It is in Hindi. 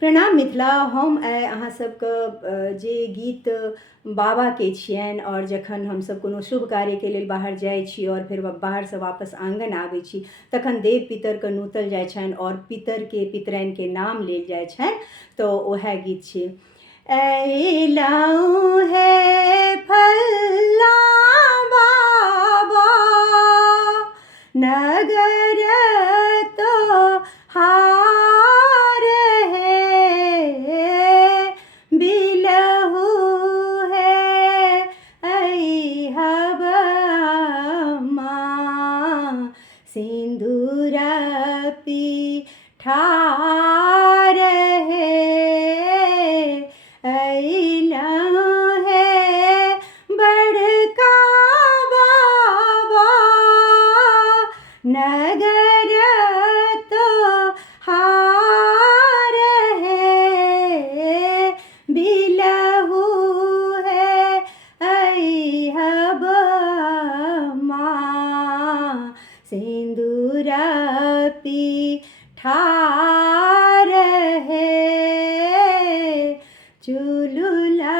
प्रणाम मिथिला। हम आइ अहाँ सबके जे गीत बाबाके छियनि, आओर जखन हमसब कोनो शुभ कार्यके लेल बाहर जाइ छी आओर फेर बाहरसँ वापस आँगन आबै छी तखन देव पितरके नोतल जाइ छनि आओर पितरके पितराइनके नाम लेल जाइ छनि। तऽ ओहे गीत छै, अयलहुँ हे फल्लाँ बाबा नगर तोहार है, बिलहु है अइहब माँ, सिंदूर पिठार है, अइलहुँ है बड़का बाबा नगर तोहार है, बिलहु है अइहब माँ, सिंदूर पिठार है, चुलुला